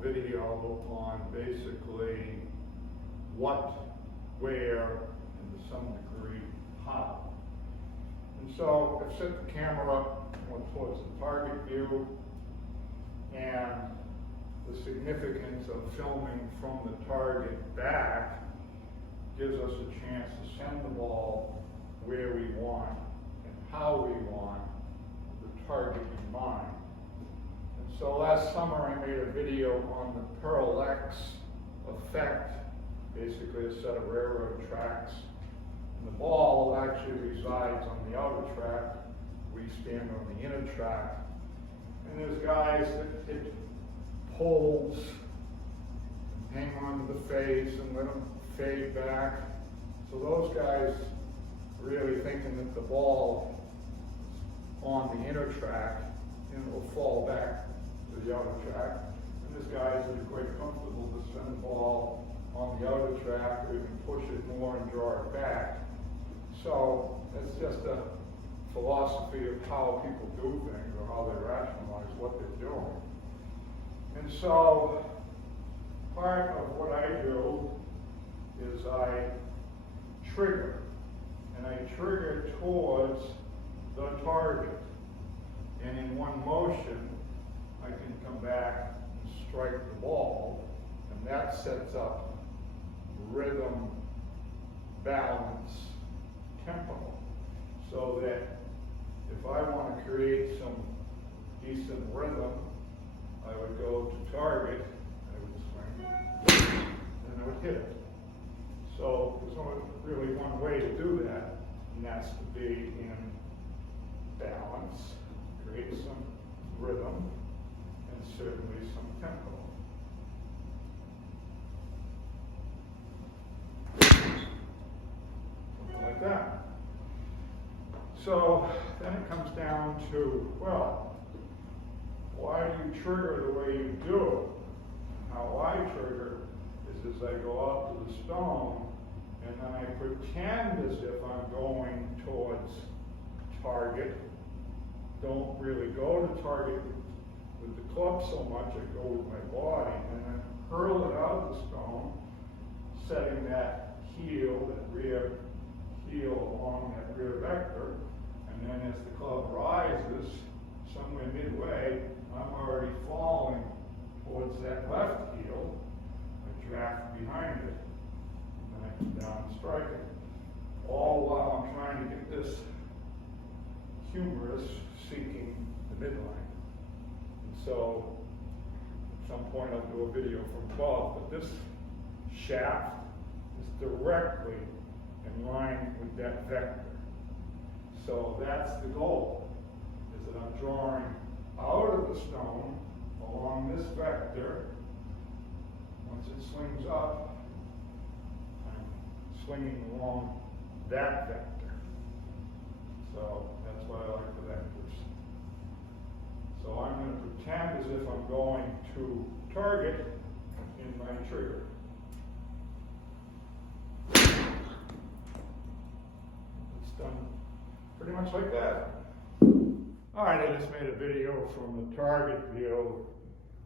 a video on basically what, where, and to some degree, how. And so I've set the camera up towards the target view, and the significance of filming from the target back gives us a chance to send the ball where we want and how we want, the target in mind. And so last summer I made a video on the parallax effect, basically a set of railroad tracks. And the ball actually resides on the outer track. We stand on the inner track. And there's guys that hit poles, hang on to the face and let them fade back. So those guys really thinking that the ball on the inner track and it will fall back to the outer track. And there's guys that are quite comfortable to send the ball on the outer track, or you can push it more and draw it back. So it's just a philosophy of how people do things or how they rationalize what they're doing. And so part of what I do is I trigger, and I trigger towards the target. And in one motion, I can come back and strike the ball, and that sets up rhythm, balance, tempo, so that if I want to create some decent rhythm, I would go to target, I would swing, and I would hit it. So there's only really one way to do that, and that's to be in balance, create some rhythm, and certainly some tempo. Something like that. So then it comes down to, well, why do you trigger the way you do? How I trigger is as I go out to the stone, and then I pretend as if I'm going towards target. Don't really go to target with the club so much, I go with my body, and then hurl it out the stone, setting that heel, that rear heel along that rear vector, and then as the club rises, somewhere midway, I'm already falling towards that left heel. I draft behind it, and then I come down and strike it. All while I'm trying to get this humerus seeking the midline. And so, at some point I'll do a video from above, but this shaft is directly in line with that vector. So that's the goal, is that I'm drawing out of the stone along this vector. Once it swings up, I'm swinging along that vector. So that's why I like the vectors. So I'm going to pretend as if I'm going to target in my trigger. It's done pretty much like that. All right, I just made a video from the target view,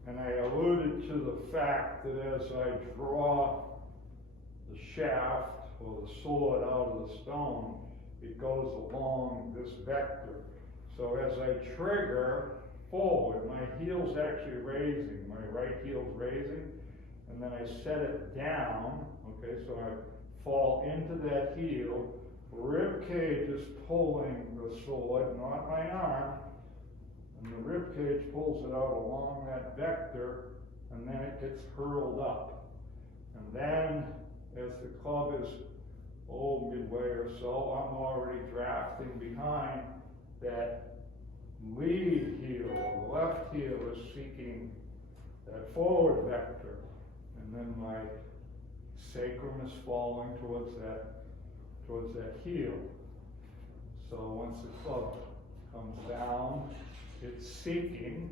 and I alluded to the fact that as I draw the shaft or the sword out of the stone, it goes along this vector. So as I trigger forward, my heel's actually raising, my right heel's raising, and then I set it down, okay, so I fall into that heel. Ribcage is pulling the sword, not my arm, and the ribcage pulls it out along that vector, and then it gets hurled up. And then, as the club is midway or so, I'm already drafting behind that lead heel. The left heel is seeking that forward vector, and then my sacrum is falling towards that heel. So once the club comes down, it's seeking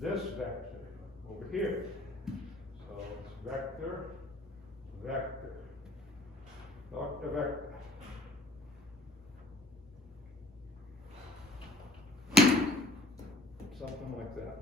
this vector over here. So it's vector, vector, vector, vector. Something like that.